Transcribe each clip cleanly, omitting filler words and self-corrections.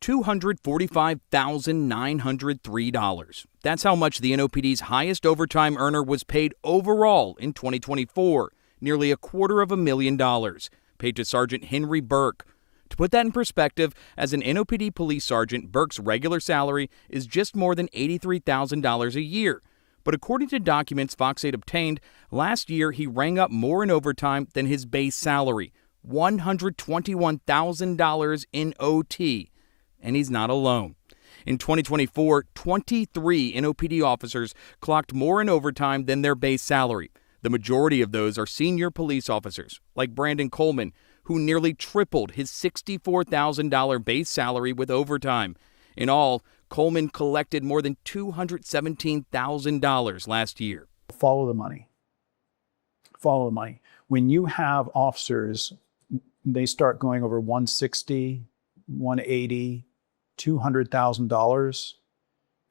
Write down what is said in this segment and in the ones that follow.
$245,903. That's how much the NOPD's highest overtime earner was paid overall in 2024, nearly $250,000, paid to Sergeant Henry Burke. To put that in perspective, as an NOPD police sergeant, Burke's regular salary is just more than $83,000 a year. But according to documents Fox 8 obtained, last year he rang up more in overtime than his base salary, $121,000 in OT. And he's not alone. In 2024, 23 NOPD officers clocked more in overtime than their base salary. The majority of those are senior police officers, like Brandon Coleman, who nearly tripled his $64,000 base salary with overtime. In all, Coleman collected more than $217,000 last year. Follow the money. Follow the money. When you have officers, they start going over 160, 180, $200,000,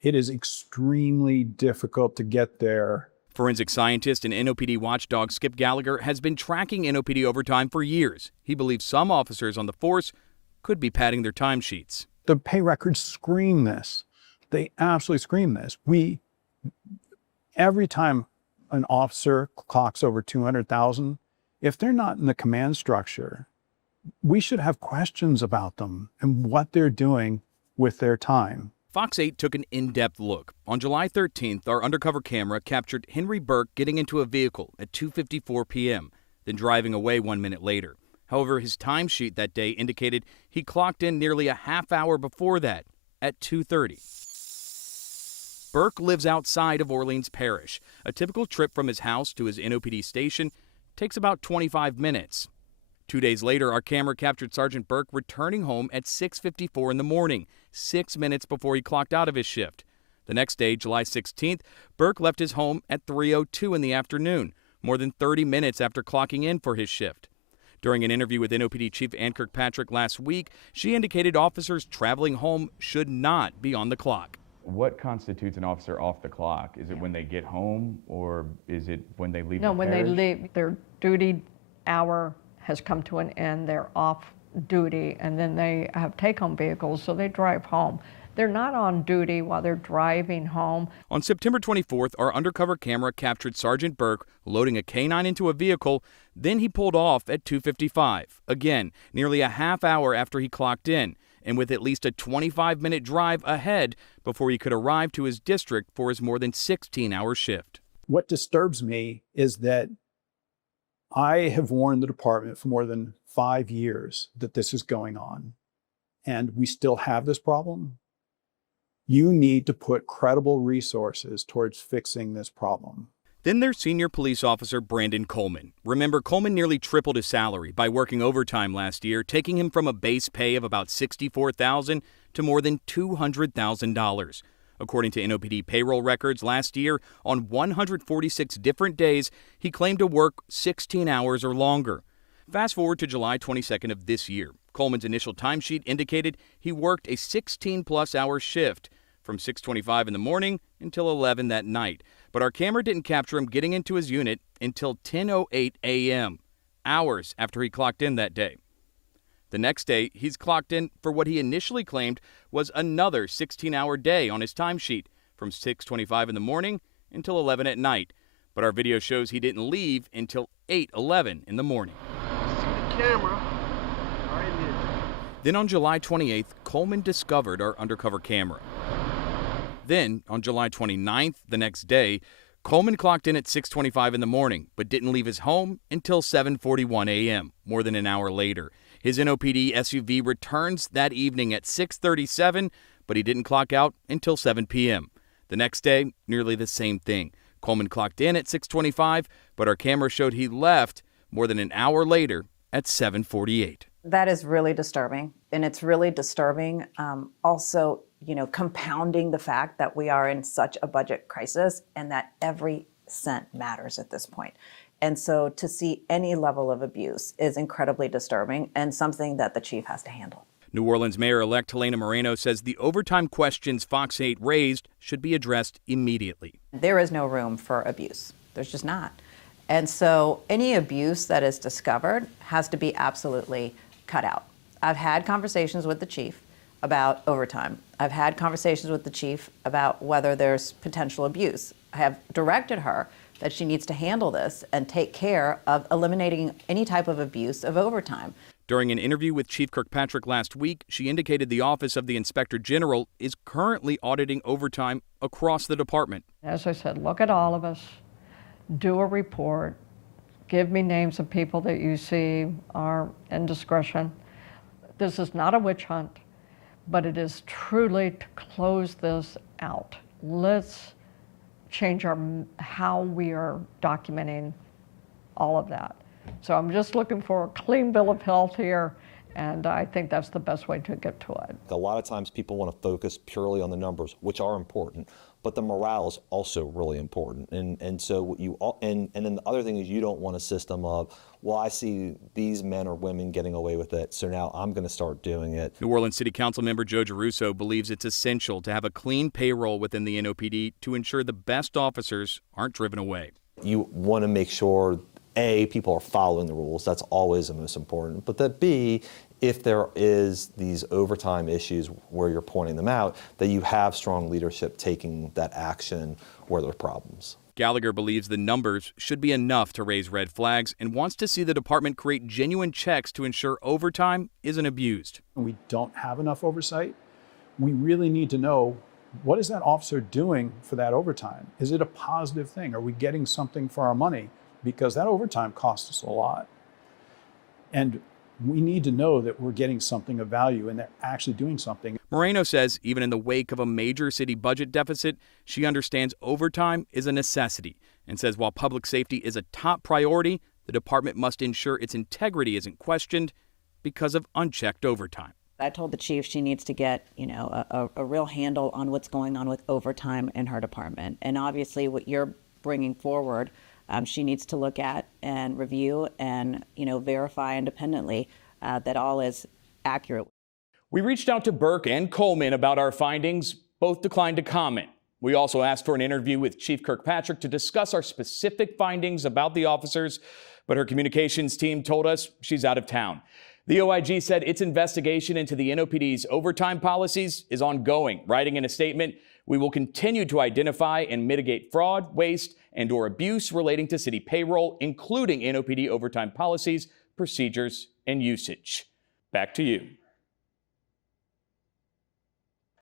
it is extremely difficult to get there. Forensic scientist and NOPD watchdog Skip Gallagher has been tracking NOPD overtime for years. He believes some officers on the force could be padding their timesheets. The pay records scream this. They absolutely scream this. Every time an officer clocks over 200,000, if they're not in the command structure, we should have questions about them and what they're doing with their time. Fox 8 took an in-depth look. On July 13th, our undercover camera captured Henry Burke getting into a vehicle at 2:54 p.m., then driving away 1 minute later. However, his timesheet that day indicated he clocked in nearly a half hour before that, at 2:30. Burke lives outside of Orleans Parish. A typical trip from his house to his NOPD station takes about 25 minutes. 2 days later, our camera captured Sergeant Burke returning home at 6:54 in the morning, 6 minutes before he clocked out of his shift. The next day, July 16th, Burke left his home at 3:02 in the afternoon, more than 30 minutes after clocking in for his shift. During an interview with NOPD Chief Ann Kirkpatrick last week, she indicated officers traveling home should not be on the clock. What constitutes an officer off the clock? Is it when they get home, or is it when they leave? No, the when parish? they leave, their duty hour has come to an end, they're off duty, and then they have take-home vehicles, so they drive home. They're not on duty while they're driving home. On September 24th, our undercover camera captured Sergeant Burke loading a K-9 into a vehicle, then he pulled off at 2:55, again, nearly a half hour after he clocked in, and with at least a 25-minute drive ahead before he could arrive to his district for his more than 16-hour shift. What disturbs me is that I have warned the department for more than 5 years that this is going on, and we still have this problem. You need to put credible resources towards fixing this problem. Then there's senior police officer Brandon Coleman. Remember, Coleman nearly tripled his salary by working overtime last year, taking him from a base pay of about $64,000 to more than $200,000. According to NOPD payroll records, last year, on 146 different days, he claimed to work 16 hours or longer. Fast forward to July 22nd of this year. Coleman's initial timesheet indicated he worked a 16-plus hour shift from 6:25 in the morning until 11 that night. But our camera didn't capture him getting into his unit until 10:08 a.m., hours after he clocked in that day. The next day, he's clocked in for what he initially claimed was another 16-hour day on his timesheet, from 6:25 in the morning until 11 at night. But our video shows he didn't leave until 8:11 in the morning. See the camera right here. Then on July 28th, Coleman discovered our undercover camera. Then, on July 29th, the next day, Coleman clocked in at 6:25 in the morning, but didn't leave his home until 7:41 a.m., more than an hour later. His NOPD SUV returns that evening at 6:37, but he didn't clock out until 7 p.m. The next day, nearly the same thing. Coleman clocked in at 6:25, but our camera showed he left more than an hour later at 7:48. That is really disturbing, and it's really disturbing also, compounding the fact that we are in such a budget crisis and that every cent matters at this point. And so to see any level of abuse is incredibly disturbing and something that the chief has to handle. New Orleans Mayor-elect Helena Moreno says the overtime questions Fox 8 raised should be addressed immediately. There is no room for abuse. There's just not. And so any abuse that is discovered has to be absolutely cut out. I've had conversations with the chief. about overtime. I've had conversations with the chief about whether there's potential abuse. I have directed her that she needs to handle this and take care of eliminating any type of abuse of overtime. During an interview with Chief Kirkpatrick last week, she indicated the Office of the Inspector General is currently auditing overtime across the department. As I said, look at all of us, do a report, give me names of people that you see are indiscretion. This is not a witch hunt, but it is truly to close this out. Let's change how we are documenting all of that. So I'm just looking for a clean bill of health here, and I think that's the best way to get to it. A lot of times people want to focus purely on the numbers, which are important, but the morale is also really important. And so and then the other thing is you don't want a system of, well, I see these men or women getting away with it, so now I'm going to start doing it. New Orleans City Council member Joe Giarrusso believes it's essential to have a clean payroll within the NOPD to ensure the best officers aren't driven away. You want to make sure A, people are following the rules. That's always the most important. But that B, if there is these overtime issues where you're pointing them out, that you have strong leadership taking that action where there are problems. Gallagher believes the numbers should be enough to raise red flags and wants to see the department create genuine checks to ensure overtime isn't abused. We don't have enough oversight. We really need to know, what is that officer doing for that overtime? Is it a positive thing? Are we getting something for our money? Because that overtime costs us a lot. And we need to know that we're getting something of value and they're actually doing something. Moreno says even in the wake of a major city budget deficit, she understands overtime is a necessity and says while public safety is a top priority, the department must ensure its integrity isn't questioned because of unchecked overtime. I told the chief she needs to get, a real handle on what's going on with overtime in her department. And obviously what you're bringing forward, she needs to look at and review and, verify independently that all is accurate. We reached out to Burke and Coleman about our findings. Both declined to comment. We also asked for an interview with Chief Kirkpatrick to discuss our specific findings about the officers, but her communications team told us she's out of town. The OIG said its investigation into the NOPD's overtime policies is ongoing, writing in a statement, "We will continue to identify and mitigate fraud, waste, and/or abuse relating to city payroll, including NOPD overtime policies, procedures, and usage." Back to you.